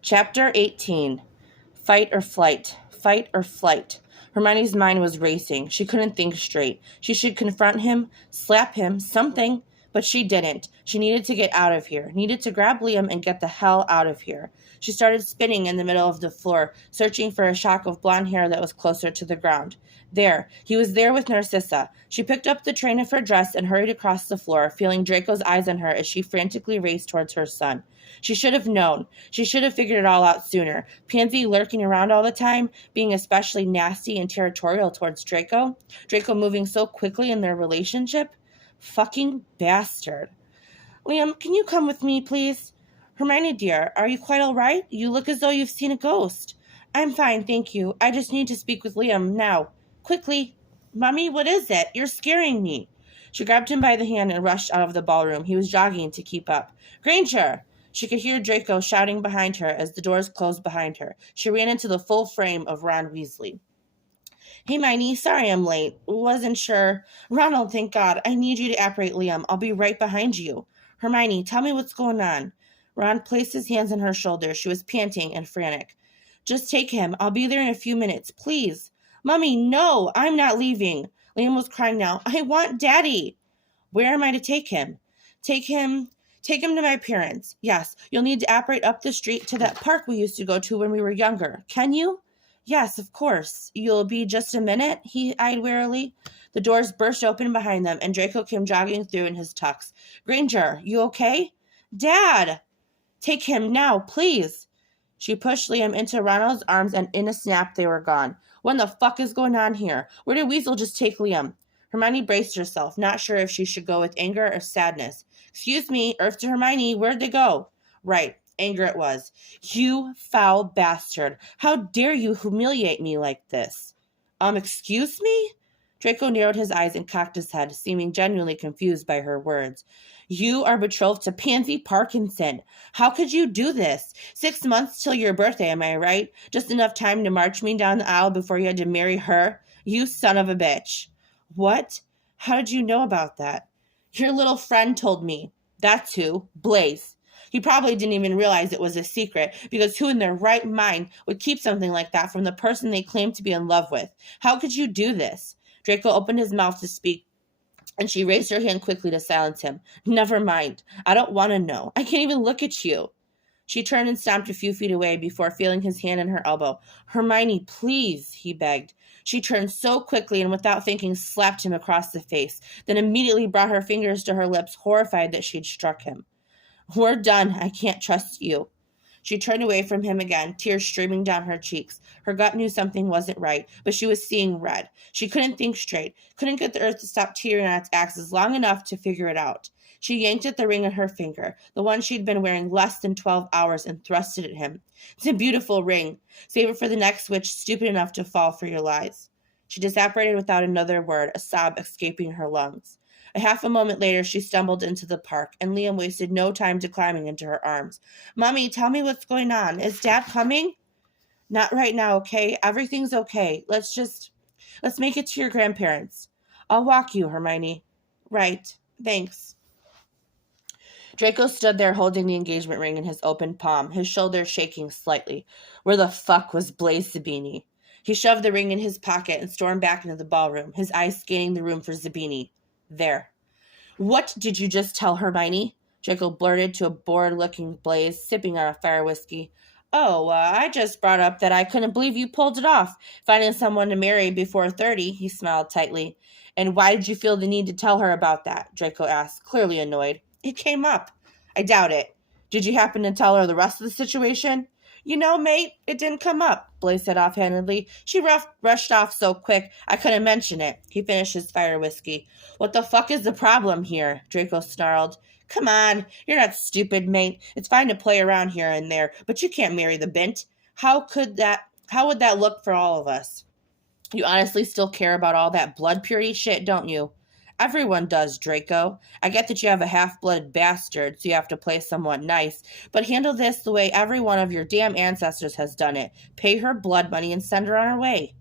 Chapter 18. Fight or flight. Fight or flight. Hermione's mind was racing. She couldn't think straight. She should confront him, slap him, something, but she didn't. She needed to get out of here, needed to grab Liam and get the hell out of here. She started spinning in the middle of the floor, searching for a shock of blonde hair that was closer to the ground. There, he was there with Narcissa. She picked up the train of her dress and hurried across the floor, feeling Draco's eyes on her as she frantically raced towards her son. She should have known. She should have figured it all out sooner. Pansy lurking around all the time, being especially nasty and territorial towards Draco. Draco moving so quickly in their relationship. Fucking bastard. Liam, can you come with me, please? Hermione, dear, are you quite all right? You look as though you've seen a ghost. I'm fine, thank you. I just need to speak with Liam now. Quickly. Mummy, what is it? You're scaring me. She grabbed him by the hand and rushed out of the ballroom. He was jogging to keep up. Granger! She could hear Draco shouting behind her as the doors closed behind her. She ran into the full frame of Ron Weasley. Hey, Miney, sorry I'm late. Wasn't sure. Ronald, thank God. I need you to apparate Liam. I'll be right behind you. Hermione, tell me what's going on. Ron placed his hands on her shoulders. She was panting and frantic. Just take him. I'll be there in a few minutes, please. Mummy, no, I'm not leaving. Liam was crying now. I want Daddy. Where am I to take him? Take him to my parents. Yes, you'll need to apparate up the street to that park we used to go to when we were younger. Can you? Yes, of course. You'll be just a minute, he eyed wearily. The doors burst open behind them, and Draco came jogging through in his tux. Granger, you okay? Dad! Take him now, please. She pushed Liam into Ronald's arms, and in a snap, they were gone. What in the fuck is going on here? Where did Weasel just take Liam? Hermione braced herself, not sure if she should go with anger or sadness. Excuse me, Earth to Hermione, where'd they go? Right, anger it was. You foul bastard. How dare you humiliate me like this? Excuse me? Draco narrowed his eyes and cocked his head, seeming genuinely confused by her words. You are betrothed to Pansy Parkinson. How could you do this? 6 months till your birthday, am I right? Just enough time to march me down the aisle before you had to marry her? You son of a bitch. What? How did you know about that? Your little friend told me. That's who. Blaze. He probably didn't even realize it was a secret, because who in their right mind would keep something like that from the person they claimed to be in love with? How could you do this? Draco opened his mouth to speak, and she raised her hand quickly to silence him. Never mind. I don't want to know. I can't even look at you. She turned and stomped a few feet away before feeling his hand on her elbow. Hermione, please, he begged. She turned so quickly and without thinking slapped him across the face, then immediately brought her fingers to her lips, horrified that she'd struck him. We're done. I can't trust you. She turned away from him again, tears streaming down her cheeks. Her gut knew something wasn't right, but she was seeing red. She couldn't think straight, couldn't get the earth to stop teetering on its axis long enough to figure it out. She yanked at the ring on her finger, the one she'd been wearing less than 12 hours, and thrust it at him. It's a beautiful ring. Save it for the next witch stupid enough to fall for your lies. She disapparated without another word, a sob escaping her lungs. A half a moment later, she stumbled into the park, and Liam wasted no time declimbing into her arms. Mommy, tell me what's going on. Is Dad coming? Not right now, okay? Everything's okay. Let's make it to your grandparents. I'll walk you, Hermione. Right. Thanks. Draco stood there holding the engagement ring in his open palm, his shoulders shaking slightly. Where the fuck was Blaise Zabini? He shoved the ring in his pocket and stormed back into the ballroom, his eyes scanning the room for Zabini. There. What did you just tell Hermione? Draco blurted to a bored-looking Blaise, sipping on a fire whiskey. Oh, I just brought up that I couldn't believe you pulled it off, finding someone to marry before 30, he smiled tightly. And why did you feel the need to tell her about that? Draco asked, clearly annoyed. It came up. I doubt it. Did you happen to tell her the rest of the situation? You know, mate, it didn't come up, Blaise said offhandedly. She rushed off so quick, I couldn't mention it. He finished his fire whiskey. What the fuck is the problem here? Draco snarled. Come on, you're not stupid, mate. It's fine to play around here and there, but you can't marry the bint. How would that look for all of us? You honestly still care about all that blood purity shit, don't you? Everyone does, Draco. I get that you have a half-blooded bastard, so you have to play somewhat nice, but handle this the way every one of your damn ancestors has done it. Pay her blood money and send her on her way.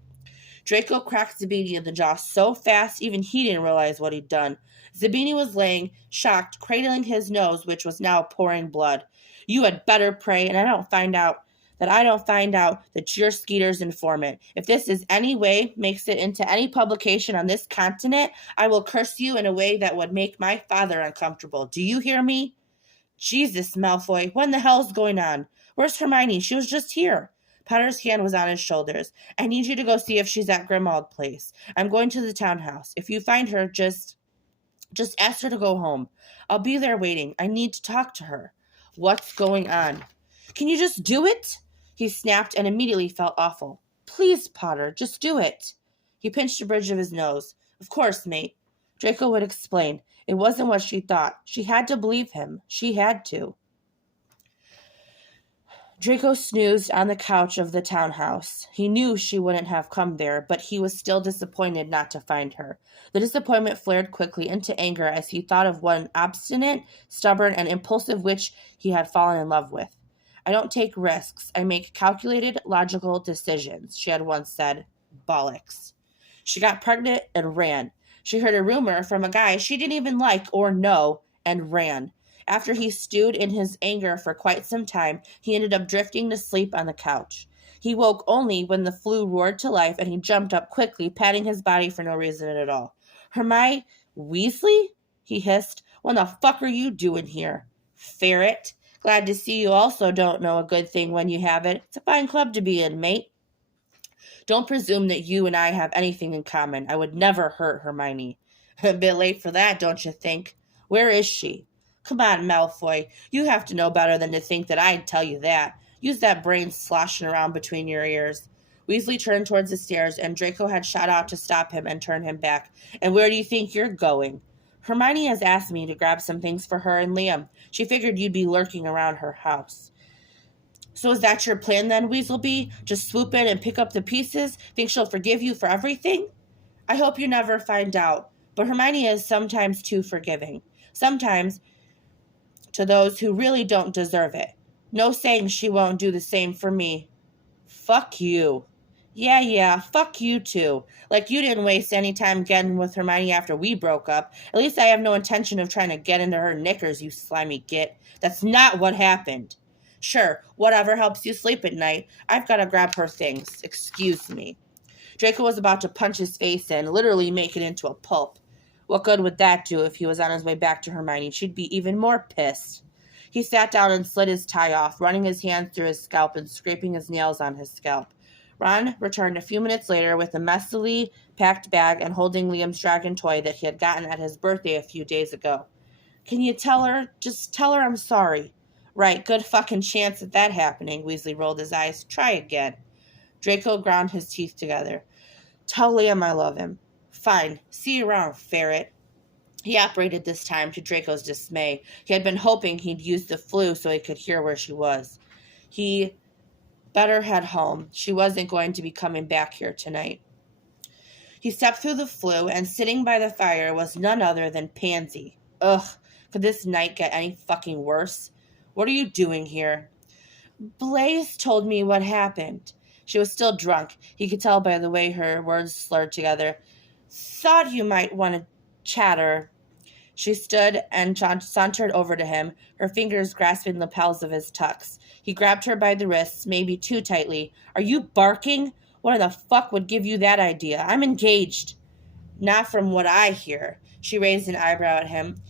Draco cracked Zabini in the jaw so fast even he didn't realize what he'd done. Zabini was laying, shocked, cradling his nose, which was now pouring blood. You had better pray, and I don't find out that I don't find out that you're Skeeter's informant. If this is any way makes it into any publication on this continent, I will curse you in a way that would make my father uncomfortable. Do you hear me? Jesus, Malfoy, what in the hell's going on? Where's Hermione? She was just here. Potter's hand was on his shoulders. I need you to go see if she's at Grimmauld Place. I'm going to the townhouse. If you find her, just ask her to go home. I'll be there waiting. I need to talk to her. What's going on? Can you just do it? He snapped and immediately felt awful. Please, Potter, just do it. He pinched the bridge of his nose. Of course, mate. Draco would explain. It wasn't what she thought. She had to believe him. She had to. Draco snoozed on the couch of the townhouse. He knew she wouldn't have come there, but he was still disappointed not to find her. The disappointment flared quickly into anger as he thought of what an obstinate, stubborn, and impulsive witch he had fallen in love with. I don't take risks. I make calculated, logical decisions, she had once said. Bollocks. She got pregnant and ran. She heard a rumor from a guy she didn't even like or know and ran. After he stewed in his anger for quite some time, he ended up drifting to sleep on the couch. He woke only when the flu roared to life and he jumped up quickly, patting his body for no reason at all. Hermione Weasley? He hissed. What the fuck are you doing here? Ferret. Glad to see you also don't know a good thing when you have it. It's a fine club to be in, mate. Don't presume that you and I have anything in common. I would never hurt Hermione. A bit late for that, don't you think? Where is she? Come on, Malfoy. You have to know better than to think that I'd tell you that. Use that brain sloshing around between your ears. Weasley turned towards the stairs, and Draco had shot out to stop him and turn him back. And where do you think you're going? Hermione has asked me to grab some things for her and Liam. She figured you'd be lurking around her house. So is that your plan then, Weaselby? Just swoop in and pick up the pieces? Think she'll forgive you for everything? I hope you never find out. But Hermione is sometimes too forgiving. Sometimes to those who really don't deserve it. No saying she won't do the same for me. Fuck you. Yeah, fuck you too. Like you didn't waste any time getting with Hermione after we broke up. At least I have no intention of trying to get into her knickers, you slimy git. That's not what happened. Sure, whatever helps you sleep at night. I've got to grab her things. Excuse me. Draco was about to punch his face in, literally make it into a pulp. What good would that do if he was on his way back to Hermione? She'd be even more pissed. He sat down and slid his tie off, running his hands through his scalp and scraping his nails on his scalp. Ron returned a few minutes later with a messily packed bag and holding Liam's dragon toy that he had gotten at his birthday a few days ago. Can you tell her? Just tell her I'm sorry. Right, good fucking chance at that happening. Weasley rolled his eyes. Try again. Draco ground his teeth together. Tell Liam I love him. Fine. See you around, ferret. He operated this time to Draco's dismay. He had been hoping he'd use the flu so he could hear where she was. He better head home. She wasn't going to be coming back here tonight. He stepped through the flue, and sitting by the fire was none other than Pansy. Ugh, could this night get any fucking worse? What are you doing here? Blaise told me what happened. She was still drunk. He could tell by the way her words slurred together. Thought you might want to chatter. She stood and sauntered over to him, her fingers grasping the lapels of his tux. He grabbed her by the wrists, maybe too tightly. Are you barking? What in the fuck would give you that idea? I'm engaged. Not from what I hear. She raised an eyebrow at him.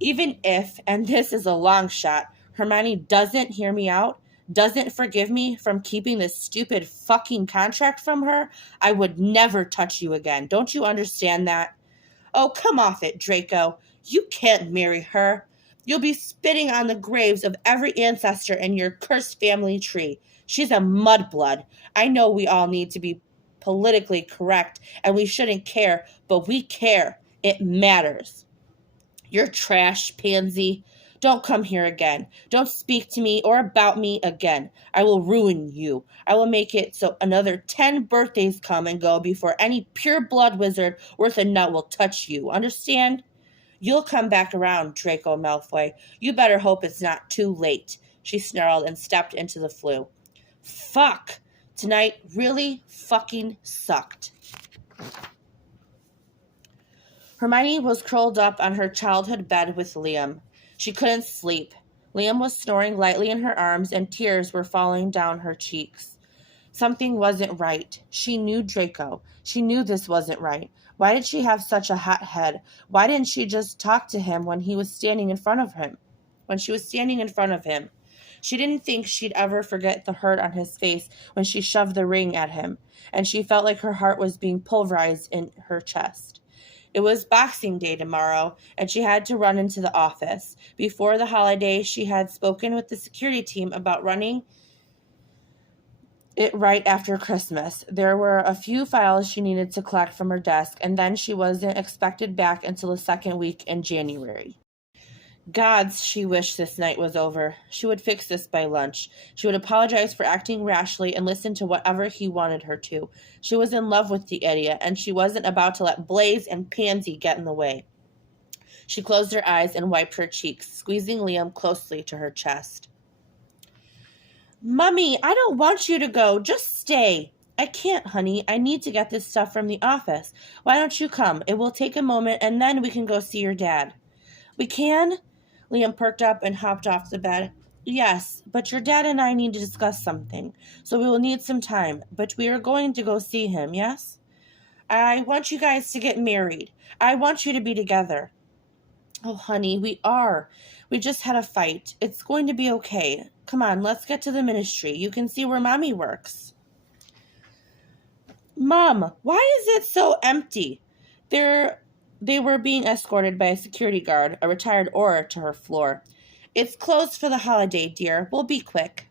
Even if, and this is a long shot, Hermione doesn't hear me out, doesn't forgive me from keeping this stupid fucking contract from her, I would never touch you again. Don't you understand that? Oh, come off it, Draco. You can't marry her. You'll be spitting on the graves of every ancestor in your cursed family tree. She's a mudblood. I know we all need to be politically correct, and we shouldn't care, but we care. It matters. You're trash, Pansy. Don't come here again. Don't speak to me or about me again. I will ruin you. I will make it so another 10 birthdays come and go before any pure blood wizard worth a nut will touch you. Understand? You'll come back around, Draco Malfoy. You better hope it's not too late. She snarled and stepped into the flue. Fuck. Tonight really fucking sucked. Hermione was curled up on her childhood bed with Liam. She couldn't sleep. Liam was snoring lightly in her arms, and tears were falling down her cheeks. Something wasn't right. She knew Draco. She knew this wasn't right. Why did she have such a hot head? Why didn't she just talk to him when he was standing in front of him? When she was standing in front of him. She didn't think she'd ever forget the hurt on his face when she shoved the ring at him, and she felt like her heart was being pulverized in her chest. It was Boxing Day tomorrow, and she had to run into the office. Before the holiday, she had spoken with the security team about running it right after Christmas. There were a few files she needed to collect from her desk, and then she wasn't expected back until the second week in January. Gods, she wished this night was over. She would fix this by lunch. She would apologize for acting rashly and listen to whatever he wanted her to. She was in love with the idiot, and she wasn't about to let Blaze and Pansy get in the way. She closed her eyes and wiped her cheeks, squeezing Liam closely to her chest. Mummy, I don't want you to go. Just stay. I can't, honey. I need to get this stuff from the office. Why don't you come? It will take a moment, and then we can go see your dad. We can? Liam perked up and hopped off the bed. Yes, but your dad and I need to discuss something, so we will need some time. But we are going to go see him, yes? I want you guys to get married. I want you to be together. Oh, honey, we are. We just had a fight. It's going to be okay. Come on, let's get to the ministry. You can see where Mommy works. Mom, why is it so empty? They were being escorted by a security guard, a retired Auror, to her floor. It's closed for the holiday, dear. We'll be quick.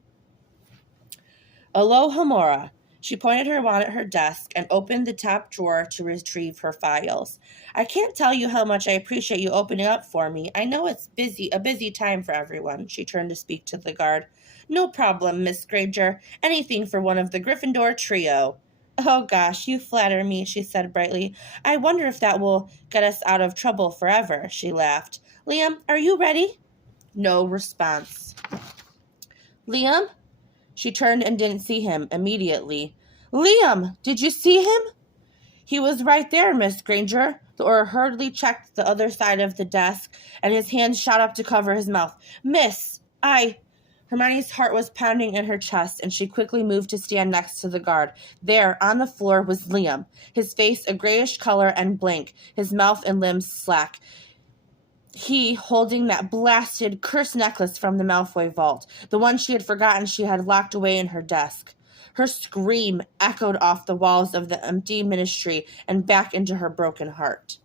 Alohomora. She pointed her wand at her desk and opened the top drawer to retrieve her files. I can't tell you how much I appreciate you opening up for me. I know it's a busy time for everyone. She turned to speak to the guard. No problem, Miss Granger. Anything for one of the Gryffindor trio. Oh gosh, you flatter me, she said brightly. I wonder if that will get us out of trouble forever, she laughed. Liam, are you ready? No response. Liam? She turned and didn't see him immediately. Liam, did you see him? He was right there, Miss Granger. The Auror hurriedly checked the other side of the desk, and his hands shot up to cover his mouth. Miss, Hermione's heart was pounding in her chest, and she quickly moved to stand next to the guard. There, on the floor, was Liam, his face a grayish color and blank, his mouth and limbs slack. He holding that blasted, cursed necklace from the Malfoy vault, the one she had forgotten she had locked away in her desk. Her scream echoed off the walls of the empty ministry and back into her broken heart.